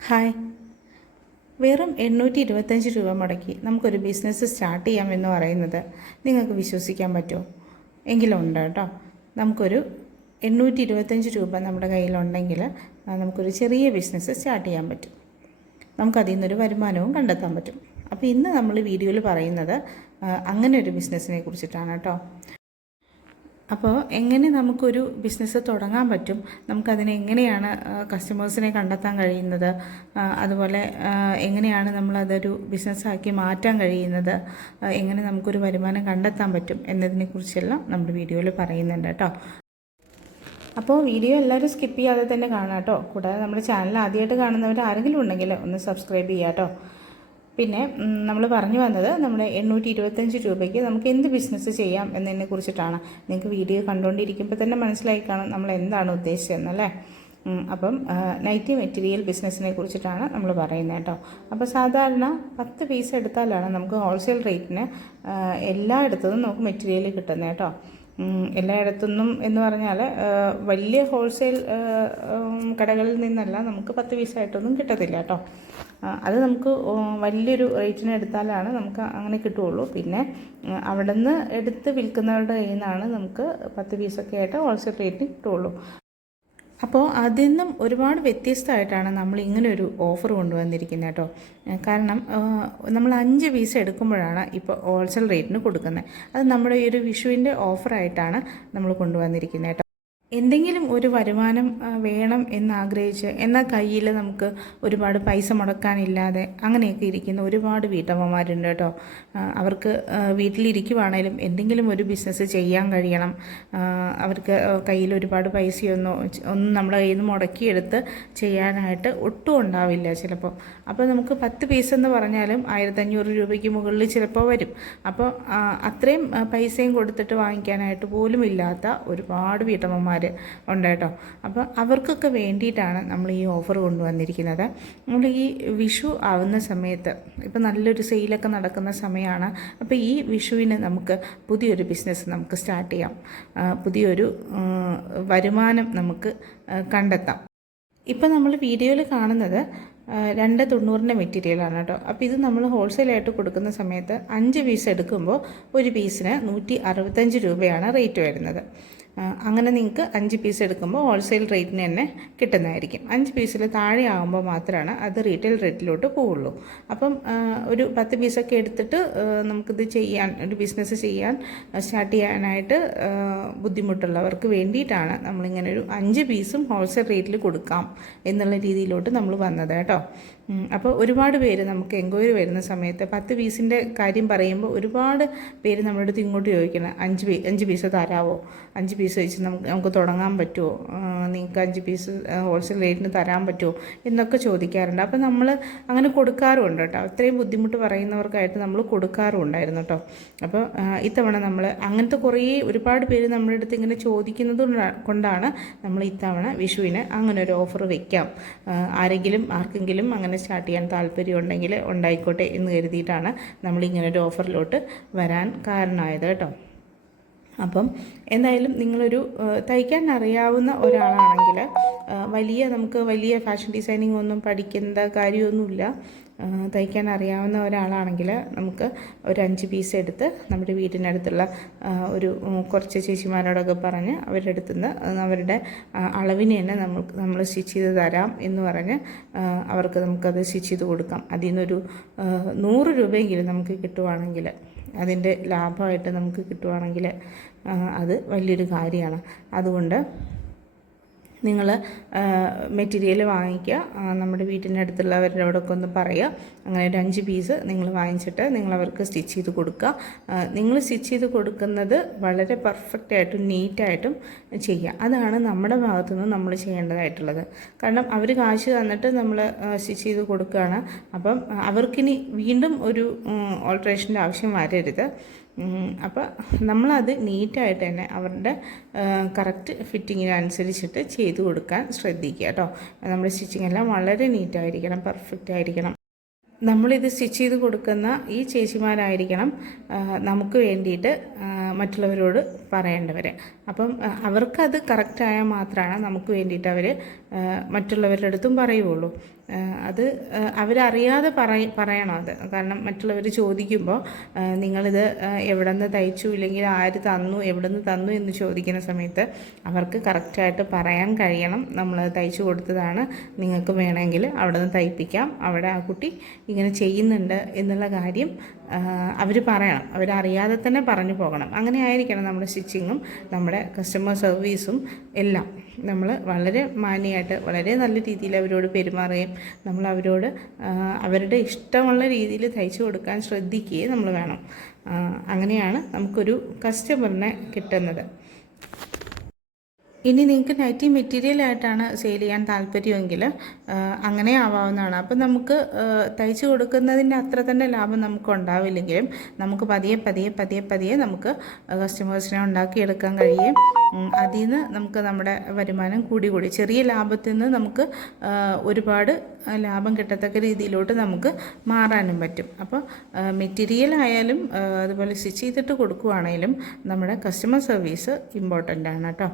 Hi. വെറും 825 രൂപ മുടക്കി നമുക്കൊരു ബിസിനസ് സ്റ്റാർട്ട് ചെയ്യാമെന്ന് പറയുന്നത് നിങ്ങൾക്ക് വിശ്വസിക്കാൻ പറ്റുമോ? എങ്കിലും ഉണ്ട് കേട്ടോ. നമുക്കൊരു 825 രൂപ നമ്മുടെ കയ്യിലുണ്ടെങ്കിൽ നമുക്കൊരു ചെറിയ ബിസിനസ് സ്റ്റാർട്ട് ചെയ്യാൻ പറ്റും. നമുക്കതിൽ നിന്നൊരു വരുമാനവും കണ്ടെത്താൻ പറ്റും. അപ്പോൾ ഇന്ന് നമ്മൾ വീഡിയോയിൽ പറയുന്നത് അങ്ങനെ ഒരു ബിസിനസ്സിനെ കുറിച്ചിട്ടാണ് കേട്ടോ. അപ്പോൾ എങ്ങനെ നമുക്കൊരു ബിസിനസ് തുടങ്ങാൻ പറ്റും, നമുക്കതിനെ എങ്ങനെയാണ് കസ്റ്റമേഴ്സിനെ കണ്ടെത്താൻ കഴിയുന്നത്, അതുപോലെ എങ്ങനെയാണ് നമ്മളതൊരു ബിസിനസ്സാക്കി മാറ്റാൻ കഴിയുന്നത്, എങ്ങനെ നമുക്കൊരു വരുമാനം കണ്ടെത്താൻ പറ്റും എന്നതിനെക്കുറിച്ചെല്ലാം നമ്മുടെ വീഡിയോയിൽ പറയുന്നുണ്ട് കേട്ടോ. അപ്പോൾ വീഡിയോ എല്ലാവരും സ്കിപ്പ് ചെയ്യാതെ തന്നെ കാണാം കേട്ടോ. കൂടാതെ നമ്മുടെ ചാനൽ ആദ്യമായിട്ട് കാണുന്നവർ ആരെങ്കിലും ഉണ്ടെങ്കിൽ ഒന്ന് സബ്സ്ക്രൈബ് ചെയ്യാം കേട്ടോ. പിന്നെ നമ്മൾ പറഞ്ഞു വന്നത് നമ്മുടെ 825 രൂപയ്ക്ക് നമുക്ക് എന്ത് ബിസിനസ് ചെയ്യാം എന്നതിനെ കുറിച്ചിട്ടാണ്. നിങ്ങൾക്ക് വീഡിയോ കണ്ടുകൊണ്ടിരിക്കുമ്പോൾ തന്നെ മനസ്സിലായി കാണും നമ്മൾ എന്താണ് ഉദ്ദേശിച്ചതെന്നല്ലേ. അപ്പം നൈറ്റി മെറ്റീരിയൽ ബിസിനസ്സിനെ കുറിച്ചിട്ടാണ് നമ്മൾ പറയുന്നത് കേട്ടോ. അപ്പോൾ സാധാരണ 10 പീസ് എടുത്താലാണ് നമുക്ക് ഹോൾസെയിൽ റേറ്റിന് എല്ലായിടത്തുനിന്നും നമുക്ക് മെറ്റീരിയൽ കിട്ടുന്നത് കേട്ടോ. എല്ലായിടത്തുനിന്നും എന്ന് പറഞ്ഞാൽ വലിയ ഹോൾസെയിൽ കടകളിൽ നിന്നല്ല നമുക്ക് 10 പീസായിട്ടൊന്നും കിട്ടത്തില്ല കേട്ടോ. അത് നമുക്ക് വലിയൊരു റേറ്റിന് എടുത്താലാണ് നമുക്ക് അങ്ങനെ കിട്ടുകയുള്ളൂ. പിന്നെ അവിടെ നിന്ന് എടുത്ത് വിൽക്കുന്നവരുടെ കയ്യിൽ നിന്നാണ് നമുക്ക് 10 പീസൊക്കെ ആയിട്ട് ഹോൾസെയിൽ റേറ്റിന് കിട്ടുകയുള്ളൂ. അപ്പോൾ അതിൽ നിന്നും ഒരുപാട് വ്യത്യസ്തമായിട്ടാണ് നമ്മൾ ഇങ്ങനെ ഒരു ഓഫർ കൊണ്ടുവന്നിരിക്കുന്നത് കേട്ടോ. കാരണം നമ്മൾ 5 പീസ് എടുക്കുമ്പോഴാണ് ഇപ്പോൾ ഹോൾസെയിൽ റേറ്റിന് കൊടുക്കുന്നത്. അത് നമ്മുടെ ഈ ഒരു വിഷുവിൻ്റെ ഓഫറായിട്ടാണ് നമ്മൾ കൊണ്ടുവന്നിരിക്കുന്നത് കേട്ടോ. എന്തെങ്കിലും ഒരു വരുമാനം വേണം എന്നാഗ്രഹിച്ച് എന്നാൽ കയ്യിൽ നമുക്ക് ഒരുപാട് പൈസ മുടക്കാനില്ലാതെ അങ്ങനെയൊക്കെ ഇരിക്കുന്ന ഒരുപാട് വീട്ടമ്മമാരുണ്ട് കേട്ടോ. അവർക്ക് വീട്ടിലിരിക്കുവാണേലും എന്തെങ്കിലും ഒരു ബിസിനസ് ചെയ്യാൻ കഴിയണം. അവർക്ക് കയ്യിൽ ഒരുപാട് ഒന്നും നമ്മുടെ കയ്യിൽ നിന്ന് മുടക്കിയെടുത്ത് ചെയ്യാനായിട്ട് ഒട്ടും ഉണ്ടാവില്ല ചിലപ്പോൾ. അപ്പോൾ നമുക്ക് 10 പീസ് എന്ന് പറഞ്ഞാലും 1500 രൂപയ്ക്ക് മുകളിൽ ചിലപ്പോൾ വരും. അപ്പോൾ അത്രയും പൈസയും കൊടുത്തിട്ട് വാങ്ങിക്കാനായിട്ട് പോലും ഇല്ലാത്ത ഒരുപാട് വീട്ടമ്മമാർ ഉണ്ട് കേട്ടോ. അപ്പോൾ അവർക്കൊക്കെ വേണ്ടിയിട്ടാണ് നമ്മൾ ഈ ഓഫർ കൊണ്ടുവന്നിരിക്കുന്നത്. നമ്മൾ ഈ വിഷു ആവുന്ന സമയത്ത് ഇപ്പോൾ നല്ലൊരു സെയിലൊക്കെ നടക്കുന്ന സമയമാണ്. അപ്പോൾ ഈ വിഷുവിന് നമുക്ക് പുതിയൊരു ബിസിനസ് നമുക്ക് സ്റ്റാർട്ട് ചെയ്യാം. പുതിയൊരു വരുമാനം നമുക്ക് കണ്ടെത്താം. ഇപ്പോൾ നമ്മൾ വീഡിയോയിൽ കാണുന്നത് 290 മെറ്റീരിയലാണ് കേട്ടോ. അപ്പോൾ ഇത് നമ്മൾ ഹോൾസെയിലായിട്ട് കൊടുക്കുന്ന സമയത്ത് 5 പീസ് എടുക്കുമ്പോൾ ഒരു പീസിന് 165 രൂപയാണ് റേറ്റ് വരുന്നത്. അങ്ങനെ നിങ്ങൾക്ക് 5 പീസ് എടുക്കുമ്പോൾ ഹോൾസെയിൽ റേറ്റിന് തന്നെ കിട്ടുന്നതായിരിക്കും. 5 പീസിൽ താഴെ ആകുമ്പോൾ മാത്രമാണ് അത് റീറ്റെയിൽ റേറ്റിലോട്ട് പോവുള്ളൂ. അപ്പം ഒരു 10 പീസൊക്കെ എടുത്തിട്ട് നമുക്കിത് ചെയ്യാൻ, ഒരു ബിസിനസ് ചെയ്യാൻ സ്റ്റാർട്ട് ചെയ്യാനായിട്ട് ബുദ്ധിമുട്ടുള്ളവർക്ക് വേണ്ടിയിട്ടാണ് നമ്മളിങ്ങനെ ഒരു 5 പീസും ഹോൾസെയിൽ റേറ്റിൽ കൊടുക്കാം എന്നുള്ള രീതിയിലോട്ട് നമ്മൾ വന്നത് കേട്ടോ. അപ്പോൾ ഒരുപാട് പേര് നമുക്ക് എൻക്വയറി വരുന്ന സമയത്ത് 10 പീസിൻ്റെ കാര്യം പറയുമ്പോൾ ഒരുപാട് പേര് നമ്മുടെ അടുത്ത് ഇങ്ങോട്ട് ചോദിക്കണം, 5 പീസ് തരാമോ, 5 പീസ് വെച്ച് നമുക്ക് തുടങ്ങാൻ പറ്റുമോ, നിങ്ങൾക്ക് 5 പീസ് ഹോൾസെയിൽ റേറ്റിന് തരാൻ പറ്റുമോ എന്നൊക്കെ ചോദിക്കാറുണ്ട്. അപ്പോൾ നമ്മൾ അങ്ങനെ കൊടുക്കാറുമുണ്ട് കേട്ടോ. അത്രയും ബുദ്ധിമുട്ട് പറയുന്നവർക്കായിട്ട് നമ്മൾ കൊടുക്കാറുമുണ്ടായിരുന്നു കേട്ടോ. അപ്പോൾ ഇത്തവണ നമ്മൾ അങ്ങനത്തെ ഒരുപാട് പേര് നമ്മുടെ അടുത്ത് ഇങ്ങനെ ചോദിക്കുന്നത് കൊണ്ടാണ് നമ്മൾ ഇത്തവണ വിഷുവിന് അങ്ങനെ ഒരു ഓഫർ വയ്ക്കാം, ആർക്കെങ്കിലും അങ്ങനെ സ്റ്റാർട്ട് ചെയ്യാൻ താല്പര്യമുണ്ടെങ്കിൽ ഉണ്ടായിക്കോട്ടെ എന്ന് കരുതിയിട്ടാണ് നമ്മളിങ്ങനൊരു ഓഫറിലോട്ട് വരാൻ കാരണമായത് കേട്ടോ. അപ്പം എന്തായാലും നിങ്ങളൊരു തയ്ക്കാൻ അറിയാവുന്ന ഒരാളാണെങ്കിൽ നമുക്ക് വലിയ ഫാഷൻ ഡിസൈനിങ് ഒന്നും പഠിക്കേണ്ട കാര്യമൊന്നുമില്ല. തയ്ക്കാൻ അറിയാവുന്ന ഒരാളാണെങ്കിൽ നമുക്ക് ഒരു 5 പീസ് എടുത്ത് നമ്മുടെ വീട്ടിനടുത്തുള്ള കുറച്ച് ചേച്ചിമാരോടൊക്കെ പറഞ്ഞ് അവരുടെ അടുത്ത് നിന്ന് അവരുടെ അളവിന് തന്നെ നമ്മൾ സ്റ്റിച്ച് ചെയ്ത് തരാം എന്ന് പറഞ്ഞ് നമുക്കത് സ്റ്റിച്ച് ചെയ്ത് കൊടുക്കാം. അതിൽ നിന്നൊരു 100 രൂപയെങ്കിലും നമുക്ക് കിട്ടുവാണെങ്കിൽ, അതിൻ്റെ ലാഭമായിട്ട് നമുക്ക് കിട്ടുവാണെങ്കിൽ അത് വലിയൊരു കാര്യമാണ്. അതുകൊണ്ട് നിങ്ങൾ മെറ്റീരിയൽ വാങ്ങിക്കുക, നമ്മുടെ വീട്ടിനടുത്തുള്ളവരോടൊക്കെ ഒന്ന് പറയുക, അങ്ങനെ ഒരു 5 പീസ് നിങ്ങൾ വാങ്ങിച്ചിട്ട് നിങ്ങളവർക്ക് സ്റ്റിച്ച് ചെയ്ത് കൊടുക്കുക. നിങ്ങൾ സ്റ്റിച്ച് ചെയ്ത് കൊടുക്കുന്നത് വളരെ പെർഫെക്റ്റായിട്ടും നീറ്റായിട്ടും ചെയ്യുക. അതാണ് നമ്മുടെ ഭാഗത്തുനിന്ന് നമ്മൾ ചെയ്യേണ്ടതായിട്ടുള്ളത്. കാരണം അവർ കാശ് തന്നിട്ട് നമ്മൾ സ്റ്റിച്ച് ചെയ്ത് കൊടുക്കുകയാണ്. അപ്പം അവർക്കിനി വീണ്ടും ഒരു ഓൾട്രേഷൻ്റെ ആവശ്യം വരരുത്. അപ്പോൾ നമ്മളത് നീറ്റായിട്ട് തന്നെ അവരുടെ കറക്റ്റ് ഫിറ്റിങ്ങിനനുസരിച്ചിട്ട് ചെയ്ത് കൊടുക്കാൻ ശ്രദ്ധിക്കുക കേട്ടോ. നമ്മുടെ സ്റ്റിച്ചിങ് എല്ലാം വളരെ നീറ്റായിരിക്കണം, പെർഫെക്റ്റ് ആയിരിക്കണം. നമ്മളിത് സ്റ്റിച്ച് ചെയ്ത് കൊടുക്കുന്ന ഈ ചേച്ചിമാരായിരിക്കണം നമുക്ക് വേണ്ടിയിട്ട് മറ്റുള്ളവരോട് പറയേണ്ടവർ. അപ്പം അവർക്കത് കറക്റ്റായാൽ മാത്രമാണ് നമുക്ക് വേണ്ടിയിട്ട് അവർ മറ്റുള്ളവരുടെ അടുത്തും പറയുള്ളൂ. അത് അവരറിയാതെ പറയണം അത്. കാരണം മറ്റുള്ളവർ ചോദിക്കുമ്പോൾ നിങ്ങളിത് എവിടെ നിന്ന് തയ്ച്ചു, ഇല്ലെങ്കിൽ ആര് തന്നു, എവിടെ നിന്ന് തന്നു എന്ന് ചോദിക്കുന്ന സമയത്ത് അവർക്ക് കറക്റ്റായിട്ട് പറയാൻ കഴിയണം. നമ്മൾ തയ്ച്ചു കൊടുത്തതാണ്, നിങ്ങൾക്ക് വേണമെങ്കിൽ അവിടെ നിന്ന് തയ്പ്പിക്കാം, അവിടെ ആ കുട്ടി ഇങ്ങനെ ചെയ്യുന്നുണ്ട് എന്നുള്ള കാര്യം അവർ പറയണം. അവരറിയാതെ തന്നെ പറഞ്ഞു പോകണം. അങ്ങനെ ആയിരിക്കണം നമ്മുടെ സ്റ്റിച്ചിങ്ങും നമ്മുടെ കസ്റ്റമർ സർവീസും എല്ലാം. നമ്മൾ വളരെ മാന്യമായിട്ട് വളരെ നല്ല രീതിയിൽ അവരോട് പെരുമാറുകയും നമ്മൾ അവരോട് അവരുടെ ഇഷ്ടമുള്ള രീതിയിൽ തയ്ച്ചു കൊടുക്കാൻ ശ്രദ്ധിക്കുകയും നമ്മൾ വേണം. അങ്ങനെയാണ് നമുക്കൊരു കസ്റ്റമറിനെ കിട്ടുന്നത്. ഇനി നിങ്ങൾക്ക് നൈറ്റി മെറ്റീരിയലായിട്ടാണ് സെയിൽ ചെയ്യാൻ താല്പര്യമെങ്കിൽ അങ്ങനെ ആവാവുന്നതാണ്. അപ്പം നമുക്ക് തയ്ച്ചു കൊടുക്കുന്നതിൻ്റെ അത്ര തന്നെ ലാഭം നമുക്ക് ഉണ്ടാവില്ലെങ്കിലും നമുക്ക് പതിയെ നമുക്ക് കസ്റ്റമേഴ്സിനെ ഉണ്ടാക്കിയെടുക്കാൻ കഴിയും. അതിൽ നിന്ന് നമുക്ക് നമ്മുടെ വരുമാനം കൂടി ചെറിയ ലാഭത്തിൽ നിന്ന് നമുക്ക് ഒരുപാട് ലാഭം കിട്ടത്തക്ക രീതിയിലോട്ട് നമുക്ക് മാറാനും പറ്റും. അപ്പോൾ മെറ്റീരിയൽ ആയാലും അതുപോലെ സ്റ്റിച്ച് ചെയ്തിട്ട് കൊടുക്കുകയാണെങ്കിലും നമ്മുടെ കസ്റ്റമർ സർവീസ് ഇമ്പോർട്ടൻ്റ് ആണ് കേട്ടോ.